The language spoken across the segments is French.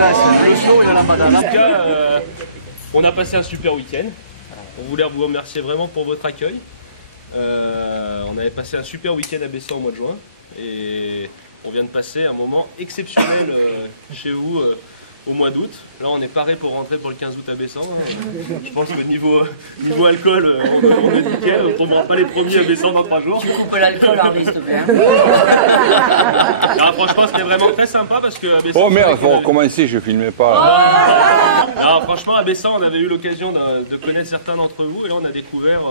En tout cas, on a passé un super week-end. On voulait vous remercier vraiment pour votre accueil. On avait passé un super week-end à Bessan au mois de juin. Et on vient de passer un moment exceptionnel chez vous au mois d'août. Là, on est paré pour rentrer pour le 15 août à Bessan. Je pense que niveau alcool, on est nickel. On ne tombera pas les premiers à Bessan dans 3 jours. Tu coupes l'alcool, Harvey, s'il te plaît. Alors, franchement, c'était vraiment très sympa parce que à Bessan. Oh merde, faut recommencer, je filmais pas. Alors, franchement, à Bessan, on avait eu l'occasion de connaître certains d'entre vous. Et là, on a découvert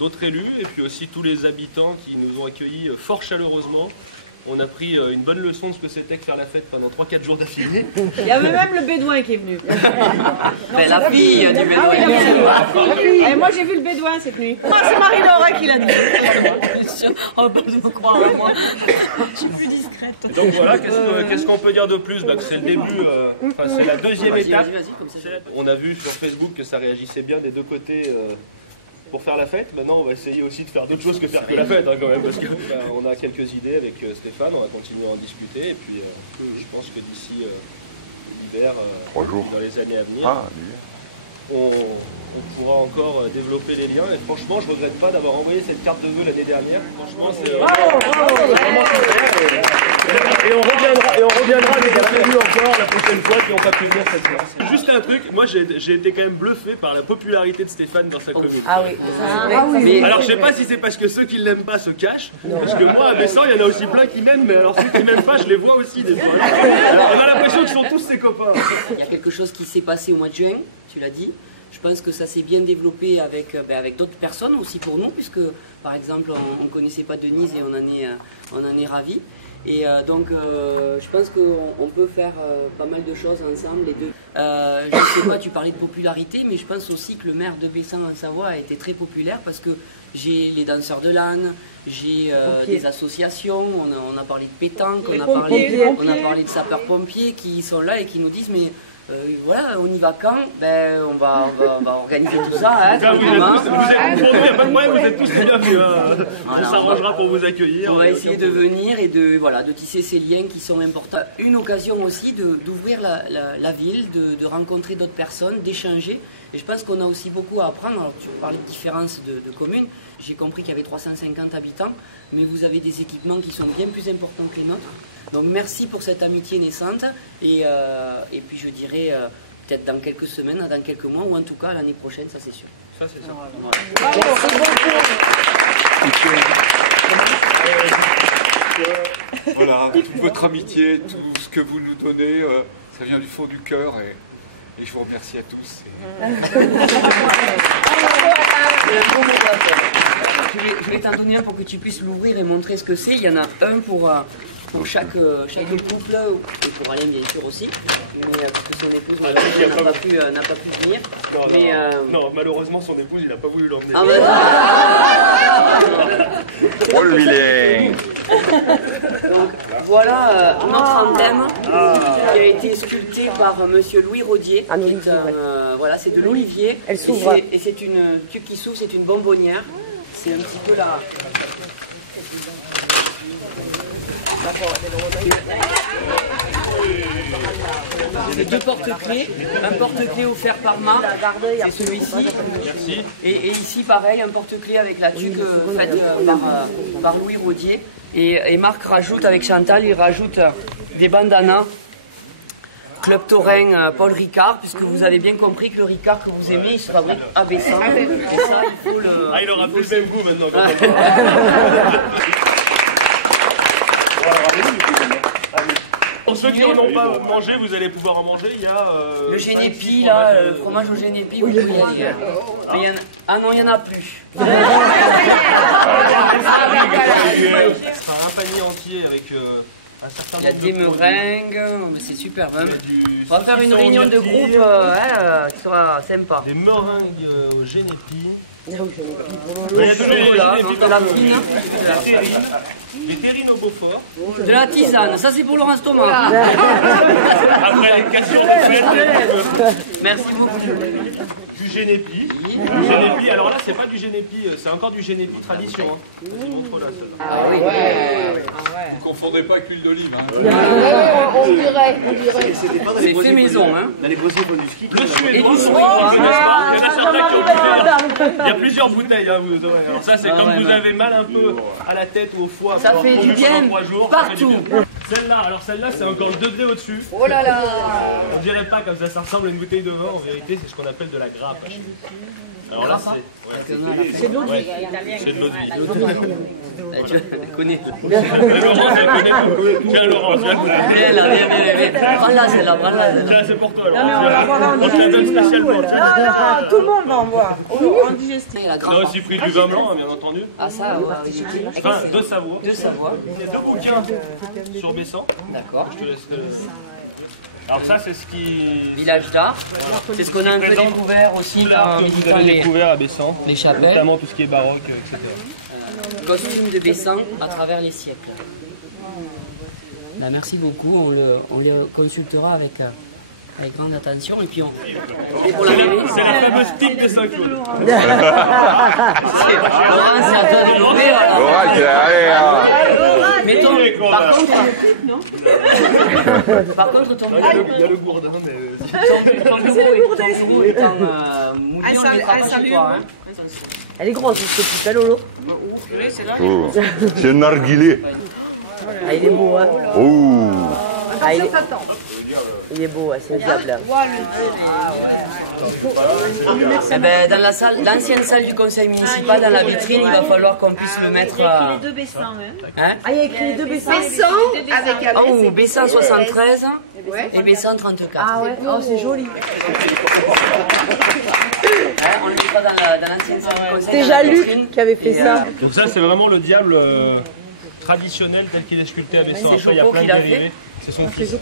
d'autres élus et puis aussi tous les habitants qui nous ont accueillis fort chaleureusement. On a pris une bonne leçon de ce que c'était que faire la fête pendant 3-4 jours d'affilée. Il y avait même le bédouin qui est venu. Mais la fille du bédouin. Et moi j'ai vu le bédouin cette nuit. Moi c'est Marie-Laura qui l'a dit. On va pas me croire à moi. Je suis plus discrète. Donc voilà, qu'est-ce qu'on peut dire de plus? Que c'est le début, c'est la deuxième étape. On a vu sur Facebook que ça réagissait bien des deux côtés. Pour faire la fête, maintenant on va essayer aussi de faire d'autres choses que faire que la fête quand même, parce qu'on a quelques idées avec Stéphane, on va continuer à en discuter et puis je pense que d'ici l'hiver, dans les années à venir, on pourra encore développer les liens et franchement je regrette pas d'avoir envoyé cette carte de vœux l'année dernière. Franchement c'est vraiment et on reviendra les prévenus encore la prochaine fois qui n'ont pas pu venir cette fois. Juste un truc, moi j'ai été quand même bluffé par la popularité de Stéphane dans sa commune. Ah oui, mais alors je sais pas si c'est parce que ceux qui l'aiment pas se cachent, parce que moi à Bessan il y en a aussi plein qui m'aiment, mais alors ceux qui m'aiment pas je les vois aussi des fois. Alors, on a l'impression qu'ils sont tous ses copains. Il y a quelque chose qui s'est passé au mois de juin, tu l'as dit. Je pense que ça s'est bien développé avec d'autres personnes aussi pour nous, puisque par exemple on ne connaissait pas Denise et on en est ravis. Et donc je pense qu'on peut faire pas mal de choses ensemble les deux. Je ne sais pas, tu parlais de popularité, mais je pense aussi que le maire de Bessan en Savoie a été très populaire parce que j'ai les danseurs de l'âne, j'ai des associations, on a parlé de pétanque, on a parlé de sapeurs-pompiers qui sont là et qui nous disent mais voilà, on y va quand? Ben, on va organiser tout ça. Hein, vous êtes tous, il n'y a pas de problème, vous êtes tous les bienvenus. On s'arrangera pour vous accueillir. On va essayer de venir et de tisser ces liens qui sont importants. Une occasion aussi d'ouvrir la ville, de rencontrer d'autres personnes, d'échanger. Et je pense qu'on a aussi beaucoup à apprendre. Alors, tu parlais de différences de communes. J'ai compris qu'il y avait 350 habitants, mais vous avez des équipements qui sont bien plus importants que les nôtres. Donc merci pour cette amitié naissante et puis je dirais peut-être dans quelques semaines, dans quelques mois ou en tout cas l'année prochaine, ça c'est sûr. Ça c'est sûr. Voilà, toute votre amitié, tout ce que vous nous donnez, ça vient du fond du cœur et je vous remercie à tous. Je vais t'en donner un pour que tu puisses l'ouvrir et montrer ce que c'est. Il y en a un pour chaque couple et pour Alain bien sûr aussi. Mais parce que son épouse n'a pas pu venir. Non, malheureusement son épouse il n'a pas voulu l'emmener. Oh le vilain. Donc voilà notre emblème qui a été sculpté par monsieur Louis Rodier. Voilà, c'est de l'olivier. Elle s'ouvre. Et c'est une tube qui s'ouvre, c'est une bonbonnière. C'est un petit peu la... C'est deux porte-clés, un porte-clés offert par Marc, c'est celui-ci. Merci. Et ici pareil, un porte-clés avec la tuque faite par Louis Rodier. Et Marc rajoute avec Chantal, il rajoute des bandanas. Club Taurin Paul Ricard, puisque vous avez bien compris que le Ricard que vous aimez, il se fabrique à Bessan. Et ça, il faut le... Ah, il aura plus le même goût maintenant. Pour ceux qui n'en ont pas mangé, vous allez pouvoir en manger. Il y a le génépi, là, le fromage au génépi, vous pouvez y aller. Mais ah non, il n'y en a plus. Ce sera un panier entier avec un certain il y a des meringues, c'est super. Hein. On va faire une saucisson réunion de groupe qui sera sympa. Des meringues au génépi. Il y a de la fine, des terrines au Beaufort. de la tisane, ça c'est pour Laurence Thomas. Après les questions de fête, Merci beaucoup. du génépi. Du génépi. Alors là, c'est pas du génépi, c'est encore du génépi tradition. Hein. Je montre là. Ah oui. Vous confondez pas avec l'huile d'olive. Hein. On On dirait. C'était pas dans C'est fait maison, hein. Dans les grosiers fonds du ski. Le suédois, Et du vous suédois. connaissez pas. Il y en a certains qui ont plusieurs. Il y a plusieurs bouteilles. Hein, vous, ouais. Alors ça, c'est quand vous avez mal un peu à la tête ou au foie. Ça fait du bien 3 jours, partout. Celle-là, alors celle-là, c'est encore le degré au-dessus. Oh là là. On dirait pas comme ça ressemble à une bouteille de vin. En vérité, c'est ce qu'on appelle de la grappe. Alors là, c'est de l'eau de vie. C'est de l'eau de vie. Tu connais. Laurence, elle connaît. Tiens, Laurence, viens. Viens là, viens. Prends-la celle-là, prends-la. Tiens, c'est pour toi, Laurence. Moi, je te la donne spécialement. Non, tout le monde va en boire. En digestif. La On a aussi pris du vin blanc, hein, bien entendu. Ah ça, Enfin, de Savoie. de Savoie. Il y a 2 bouquins sur Bessan. D'accord. Je te laisse. Alors ça, c'est ce qui... Village d'art. C'est ce qu'on a un peu découvert aussi en Vous visitant avez les découvert à Bessan, les chapelles. notamment tout ce qui est baroque, etc. Costume de Bessan à travers les siècles. Là, merci beaucoup, on le consultera avec grande attention et puis pour la mêlée. C'est la fameuse pique de Saint-Claude. Laurent, c'est à toi de l'ouvrir. L'orage, allez, hein. Mais par contre, ton Il y a le gourdin, mais... ton bureau étant moulé, on ne mettra pas chez toi. Hein. Elle est grosse, cette petite, hein, Lolo. Oh. C'est un narguilé. Ah, il est beau, hein. Oh. Ah, il est beau, c'est un diable. Eh ben, dans la salle, l'ancienne salle du conseil municipal, dans la vitrine, il va falloir qu'on puisse le mettre. Il y a écrit les 2 Bessans, hein. Ah, il y a écrit les 2 Bessans. Bessan avec un Oh, Bessan 73 et Bessan 34. Ah ouais, oh, c'est joli. Hein, on le met pas dans l'ancienne salle du conseil. C'était dans la déjà vitrine. Luc qui avait fait ça. Donc ça, c'est vraiment le diable traditionnel tel qu'il est sculpté à Bessan. C'est Après, il y a Choco plein qui de l'a dérivés. fait. C'est son fils.